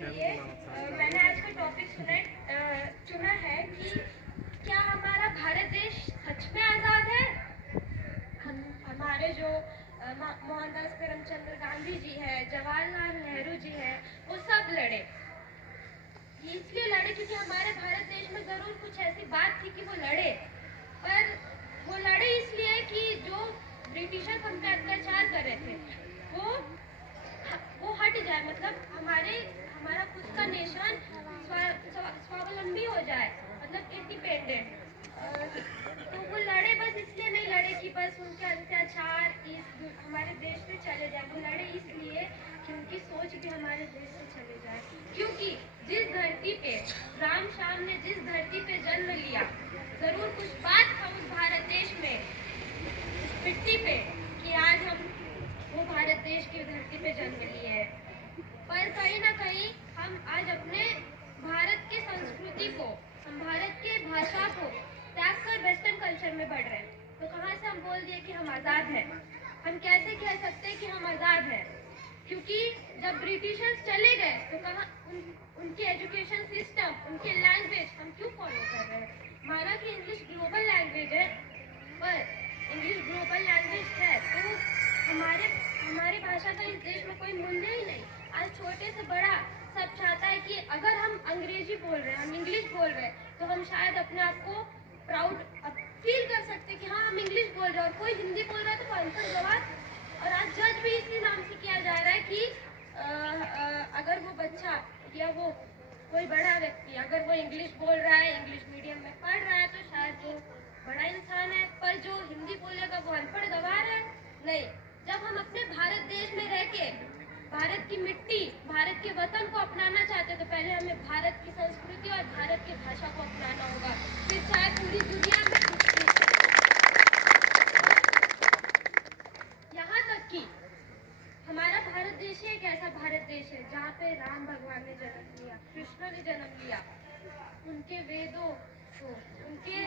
इसलिए मैंने आज का टॉपिक चुना है कि क्या हमारा भारत देश सच में आज़ाद है। हमारे जो मोहनदास करमचंद गांधी जी है, जवाहरलाल नेहरू जी है, वो सब लड़े। इसलिए लड़े क्योंकि हमारे भारत देश में ज़रूर कुछ ऐसी बात थी कि वो लड़े, पर वो लड़े इसलिए कि जो ब्रिटिशर्स हम पे अत्याचार कर रहे थे वो हट जाए, मतलब हमारा खुद का नेशन स्वावलंबी हो जाए, मतलब इंडिपेंडेंट। तो वो लड़े, बस इसलिए नहीं लड़े कि बस उनके अत्याचार हमारे देश से चले जाए। वो लड़े इसलिए कि उनकी सोच भी हमारे देश से चले जाए, क्योंकि जिस धरती पे राम श्याम ने जिस धरती पे जन्म लिया, जरूर कुछ बात था उस भारत देश में, मिट्टी पे, कि आज हम वो भारत देश की धरती पे जन्म लिए हैं। पर कहीं ना कहीं हम आज अपने भारत की संस्कृति को, हम भारत की भाषा को त्याग कर वेस्टर्न कल्चर में बढ़ रहे हैं। तो कहाँ से हम बोल दिए कि हम आज़ाद हैं? हम कैसे कह सकते हैं कि हम आज़ाद हैं? क्योंकि जब ब्रिटिशर्स चले गए तो कहाँ उनकी एजुकेशन सिस्टम, उनकी लैंग्वेज हम क्यों फॉलो कर रहे हैं? माना कि इंग्लिश ग्लोबल लैंग्वेज है, पर इंग्लिश ग्लोबल लैंग्वेज है तो हमारे भाषा का इस देश में कोई मूल्य ही नहीं। आज छोटे से बड़ा सब चाहता है कि अगर हम अंग्रेजी बोल रहे हैं, हम इंग्लिश बोल रहे हैं, तो हम शायद अपने आप को प्राउड फील कर सकते कि हाँ हम इंग्लिश बोल रहे हैं, और कोई हिंदी बोल रहा है तो अनपढ़ गवार। और आज जज भी इसी नाम से किया जा रहा है कि अगर वो बच्चा या वो कोई बड़ा व्यक्ति अगर वो इंग्लिश बोल रहा है, इंग्लिश मीडियम में पढ़ रहा है, तो शायद वो बड़ा इंसान है, पर जो हिंदी बोलेगा वो अनपढ़ गवार है। नहीं, जब हम अपने भारत देश में रह के भारत की मिट्टी, भारत के वतन को अपनाना चाहते तो पहले हमें भारत की संस्कृति और भारत की भाषा को अपनाना होगा, फिर शायद पूरी दुनिया में यहाँ तक कि हमारा भारत देश एक ऐसा भारत देश है जहाँ पे राम भगवान ने जन्म लिया, कृष्ण ने जन्म लिया, उनके वेदों को, उनके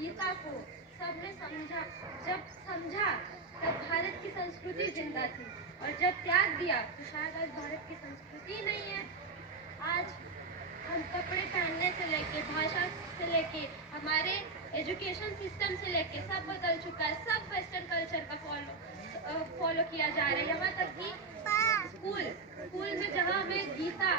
गीता को सबने समझा। जब समझा तब भारत की संस्कृति जिंदा थी, और जब त्याग दिया तो शायद आज भारत की संस्कृति नहीं है। आज हम कपड़े पहनने से लेके, भाषा से लेके, हमारे एजुकेशन सिस्टम से लेके सब बदल चुका है। सब वेस्टर्न कल्चर का फॉलो किया जा रहा है। यहाँ तक कि स्कूल में जहाँ हमें गीता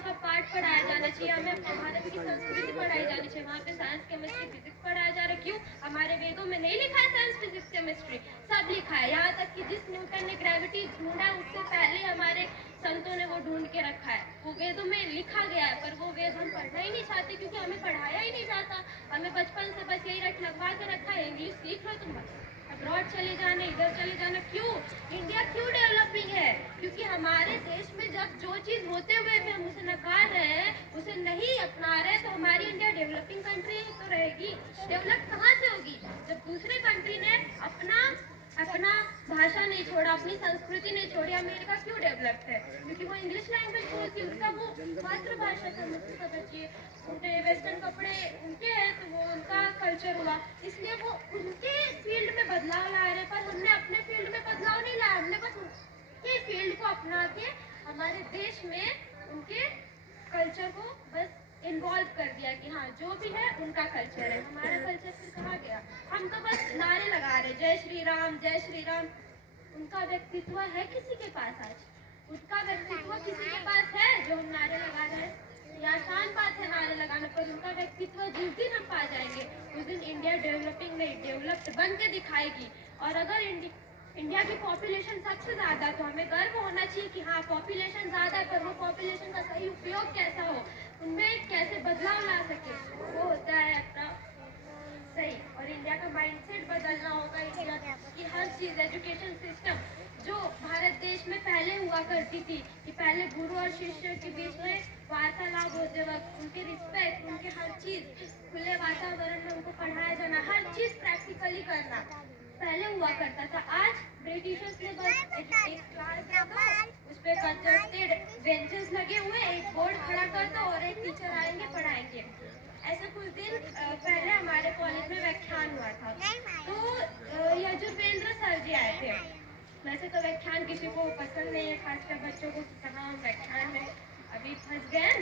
का पाठ पढ़ाया जाना चाहिए, हमें अपने भारत की संस्कृति पढ़ाई जानी चाहिए, वहाँ पे साइंस केमिस्ट्री फिजिक्स पढ़ाया जा रहा है। क्यों? हमारे वेदों में नहीं लिखा है साइंस फिजिक्स केमिस्ट्री, सब लिखा है। यहाँ तक कि जिस न्यूटन ने ग्रेविटी ढूंढा उससे पहले हमारे संतों ने वो ढूंढ के रखा है, वो वेदों में लिखा गया है, पर वो वेद हम पढ़ना ही नहीं चाहते क्योंकि हमें पढ़ाया ही नहीं जाता। हमें बचपन से बस यही लगवा के रखा है, इंग्लिश सीख लो तुम, अब्रॉड चले जाना, इधर चले जाना। क्यों? इंडिया क्यों डेवलपिंग है? क्योंकि हमारे देश में जब जो चीज़ होते हुए भी हम उसे नकार रहे हैं, उसे नहीं अपना रहे, तो हमारी इंडिया डेवलपिंग कंट्री तो रहेगी। डेवलप कहाँ से होगी? जब दूसरे कंट्री ने अपना भाषा नहीं छोड़ा, अपनी संस्कृति नहीं छोड़ी। अमेरिका क्यों डेवलप्ड है? क्योंकि वो इंग्लिश लैंग्वेज बोलती है, उनका वो मातृभाषा समझिए। उनके वेस्टर्न कपड़े उनके हैं तो वो उनका कल्चर हुआ, इसलिए वो उनके फील्ड में बदलाव ला रहे हैं, पर हमने अपने फील्ड में बदलाव नहीं लाया। हमने बस उनके फील्ड को अपना के हमारे देश में उनके कल्चर को बस इन्वॉल्व कर दिया कि हाँ जो भी है उनका कल्चर है। हमारा कल्चर फिर कहाँ गया? हम तो बस नारे लगा रहे जय श्री राम, जय श्री राम। उनका व्यक्तित्व है किसी के पास? आज उनका व्यक्तित्व किसी के पास है जो हम नारे लगा रहे हैं? ये आसान बात है नारे लगाने, पर उनका व्यक्तित्व जिस दिन हम पा जाएंगे उस दिन इंडिया डेवलपिंग नहीं, डेवलप्ड बन के दिखाएगी। और अगर इंडिया की पॉपुलेशन सबसे ज़्यादा, तो हमें गर्व होना चाहिए कि हाँ पॉपुलेशन ज़्यादा है, पर वो पॉपुलेशन का सही उपयोग कैसा हो, उनमें कैसे बदलाव ला सके, वो होता है अपना सही। और इंडिया का माइंडसेट बदलना होगा। इंडिया की हर चीज़, एजुकेशन सिस्टम जो भारत देश में पहले हुआ करती थी कि पहले गुरु और शिष्य के बीच में वार्तालाप होते वक्त उनके रिस्पेक्ट, उनके हर चीज़ खुले वातावरण में उनको पढ़ाया जाना, हर चीज़ प्रैक्टिकली करना पहले हुआ करता था। आज ब्रिटिशर्स ने बस एक क्लास दे दो, उस पर कंजस्टेड बेंचेस लगे हुए, एक बोर्ड खड़ा कर दो और एक टीचर आएंगे पढ़ाएंगे। ऐसे कुछ दिन पहले हमारे कॉलेज में व्याख्यान हुआ था, तो यजुर्वेंद्र सर जी आए थे। वैसे तो व्याख्यान किसी को पसंद नहीं है, खासकर बच्चों को, कि कहाँ हम व्याख्यान में अभी फंस गए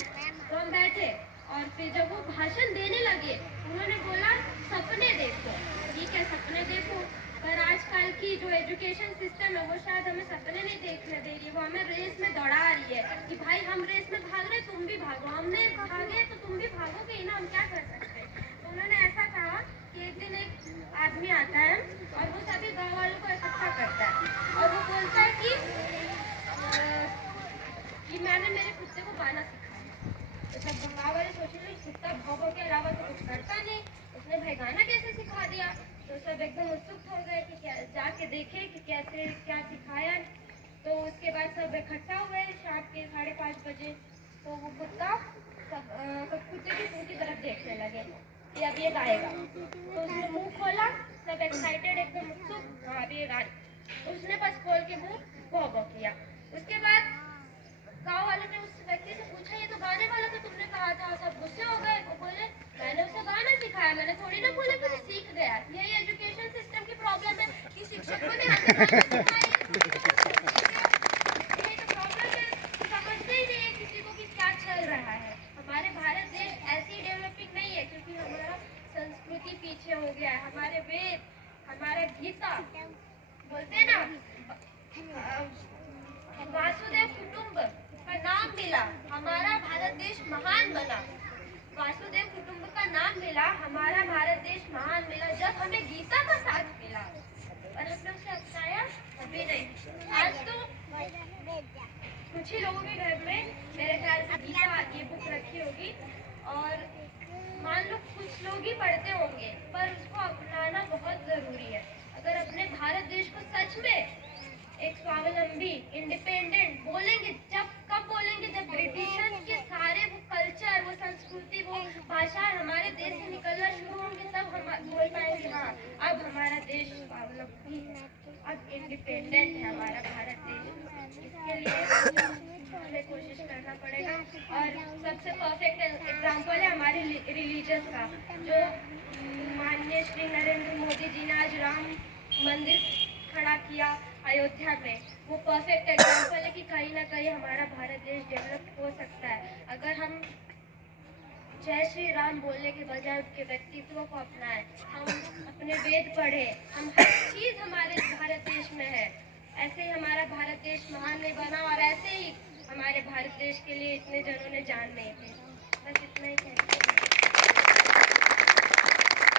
तो हम बैठे और फिर जब वो भाषण देने लगे उन्होंने बोला सपने देखो। ठीक है, सपने देखो, पर आजकल की जो एजुकेशन सिस्टम है वो शायद हमें सपने नहीं देखने दे रही है, वो हमें रेस में दौड़ा रही है कि भाई हम रेस में भाग रहे तुम भी भागो, हमने भागे तो तुम भी भागोगे ही ना, हम क्या कर सकते हैं। तो उन्होंने ऐसा कहा कि एक दिन एक आदमी आता है और वो सभी गाँव वालों को इकट्ठा करता है और वो बोलता है कि मैंने मेरे कुत्ते को गाना सिखाया। तो सब गाँव वाले सोचेंगे कुत्ता भौंकने के अलावा तो कुछ करता नहीं, उसने भाई गाना कैसे सिखा दिया। तो सब एकदम उत्सुक हो गए कि क्या जाके देखे कि कैसे क्या सिखाया। तो उसके बाद सब इकट्ठा हुए शाम के 5:30 बजे। तो वो कुत्ता सब कुत्ते की मुंह की तरफ देखने लगे कि अब ये गाएगा। तो उसने मुंह खोला, सब एक्साइटेड एकदम उत्सुक, हाँ अब ये गाए। उसने बस खोल के मुंह भौ भौ किया। उसके बाद गाँव वालों ने उस व्यक्ति से पूछा ये तो गाने वाला तो तुमने कहा था। सब गुस्से हो गए, वो बोले मैंने उसे गाना सिखाया, मैंने थोड़ी ना बोला कि वो सीख गया। यही एजुकेशन सिस्टम की प्रॉब्लम है कि शिक्षकों ने हमें गाना सिखाया, यही तो प्रॉब्लम है, समझते ही नहीं है किसी को कि क्या चल रहा है। हमारे भारत देश ऐसी डेवलपिंग नहीं है क्योंकि हमारा संस्कृति पीछे हो गया है। हमारे वेद, हमारा गीता बोलते हैं ना वासुदेव कुटुंब का नाम मिला, हमारा भारत देश महान बना। वासुदेव कुटुंब का नाम मिला, हमारा भारत देश महान मिला जब हमें गीता का साथ मिला। और हमने उसे अपनाया अभी नहीं। आज तो कुछ ही लोगों के घर में मेरे ख्याल से गीता ये बुक रखी होगी और मान लो कुछ लोग ही पढ़ते होंगे, पर उसको अपनाना बहुत जरूरी है। अगर अपने भारत देश को सच में एक स्वावलंबी इंडिपेंडेंट बोलेंगे, कब बोलेंगे जब ब्रिटिशर्स के सारे वो कल्चर, वो संस्कृति, वो भाषा हमारे देश से निकलना शुरू होंगे, तब हम बोल पाएंगे हाँ अब हमारा देश स्वावलंबी है, अब इंडिपेंडेंट है हमारा भारत देश। इसके लिए हमें कोशिश करना पड़ेगा। और सबसे परफेक्ट एग्जाम्पल है हमारे रिलीजियस का, जो माननीय श्री नरेंद्र मोदी जी ने आज राम मंदिर खड़ा किया अयोध्या में। वो परफेक्ट एग्जाम्पल है कि कहीं ना कहीं हमारा भारत देश डेवलप हो सकता है अगर हम जय श्री राम बोलने के बजाय उनके व्यक्तित्व को अपनाएं, हम अपने वेद पढ़े, हम हर चीज हमारे भारत देश में है। ऐसे ही हमारा भारत देश महान नहीं बना और ऐसे ही हमारे भारत देश के लिए इतने जनों ने जान नहीं दी। बस इतना ही कहते हैं।